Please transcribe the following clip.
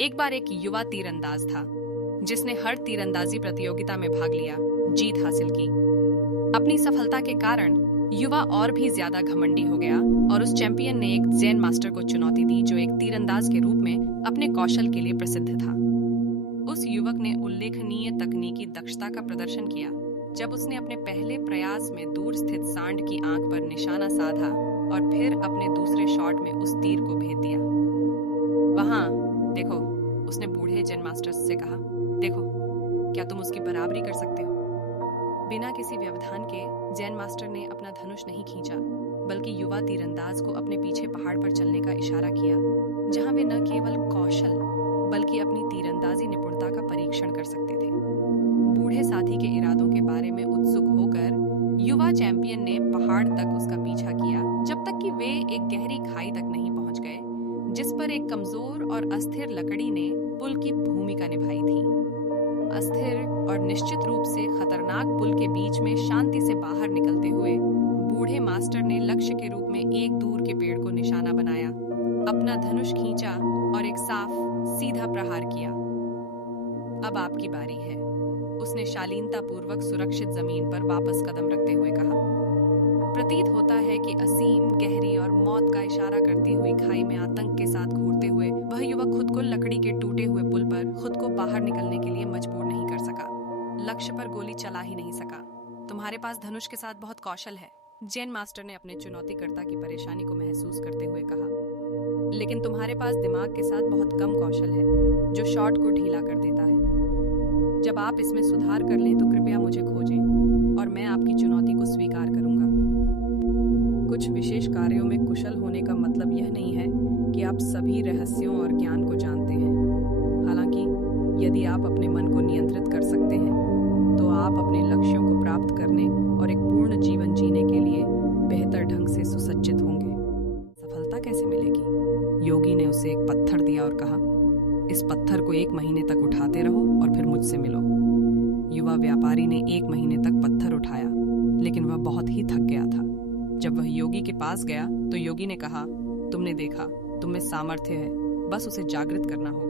एक बार एक युवा तीरंदाज था जिसने हर तीरंदाजी प्रतियोगिता में भाग लिया, जीत हासिल की। अपनी सफलता के कारण युवा और भी ज्यादा घमंडी हो गया और उस चैंपियन ने एक ज़ेन मास्टर को चुनौती दी जो एक तीरंदाज के रूप में अपने कौशल के लिए प्रसिद्ध था। उस युवक ने उल्लेखनीय तकनीकी दक्षता का प्रदर्शन किया जब उसने अपने पहले प्रयास में दूर स्थित सांड की आंख पर निशाना साधा और फिर अपने दूसरे शॉट में उस तीर को भेद दिया। वहां देखो, उसने बूढ़े ज़ेन मास्टर से कहा, देखो, क्या तुम उसकी बराबरी कर सकते हो? बिना किसी व्यवधान के ज़ेन मास्टर ने अपना धनुष नहीं खींचा, बल्कि युवा तीरंदाज को अपने पीछे पहाड़ पर चलने का इशारा किया, जहां वे न केवल कौशल बल्कि अपनी तीरंदाजी निपुणता का परीक्षण कर सकते थे। बूढ़े साथी के इरादों के बारे में उत्सुक होकर युवा चैंपियन ने पहाड़ तक उसका पीछा किया जब तक कि वे एक गहरी खाई तक नहीं पहुंच गए, जिस पर एक कमजोर और अस्थिर लकड़ी ने पुल की भूमिका निभाई थी। अस्थिर और निश्चित रूप से खतरनाक पुल के बीच में शांति से बाहर निकलते हुए बूढ़े मास्टर ने लक्ष्य के रूप में एक दूर के पेड़ को निशाना बनाया, अपना धनुष खींचा और एक साफ सीधा प्रहार किया। अब आपकी बारी है, उसने शालीनतापूर्वक सुरक्षित जमीन पर वापस कदम रखते हुए कहा। प्रतीत होता है कि असीम, गहरी और मौत का इशारा करती हुई खाई में आतंक के साथ घूरते हुए वह युवक खुद को लकड़ी के टूटे हुए पुल पर खुद को बाहर निकलने के लिए मजबूर नहीं कर सका। लक्ष्य पर गोली चला ही नहीं सका। तुम्हारे पास धनुष के साथ बहुत कौशल है, ज़ेन मास्टर ने अपने चुनौतीकर्ता की परेशानी को महसूस करते हुए कहा, लेकिन तुम्हारे पास दिमाग के साथ बहुत कम कौशल है जो शॉट को ढीला कर देता है। जब आप इसमें सुधार कर लें तो कृपया मुझे खोजें और मैं आपकी चुनौती को स्वीकार करूंगा। कुछ विशेष कार्यों में कुशल होने का मतलब यह नहीं है कि आप सभी रहस्यों और ज्ञान को जानते हैं। हालांकि यदि आप अपने मन को नियंत्रित कर सकते हैं तो आप अपने लक्ष्यों को प्राप्त करने और एक पूर्ण जीवन जीने के लिए बेहतर ढंग से सुसज्जित होंगे। सफलता कैसे मिलेगी? योगी ने उसे एक पत्थर दिया और कहा, इस पत्थर को 1 महीने तक उठाते रहो और फिर मुझसे मिलो। युवा व्यापारी ने 1 महीने तक पत्थर उठाया, लेकिन वह बहुत ही थक गया था। जब वह योगी के पास गया तो योगी ने कहा, तुमने देखा, तुम में सामर्थ्य है, बस उसे जागृत करना होगा।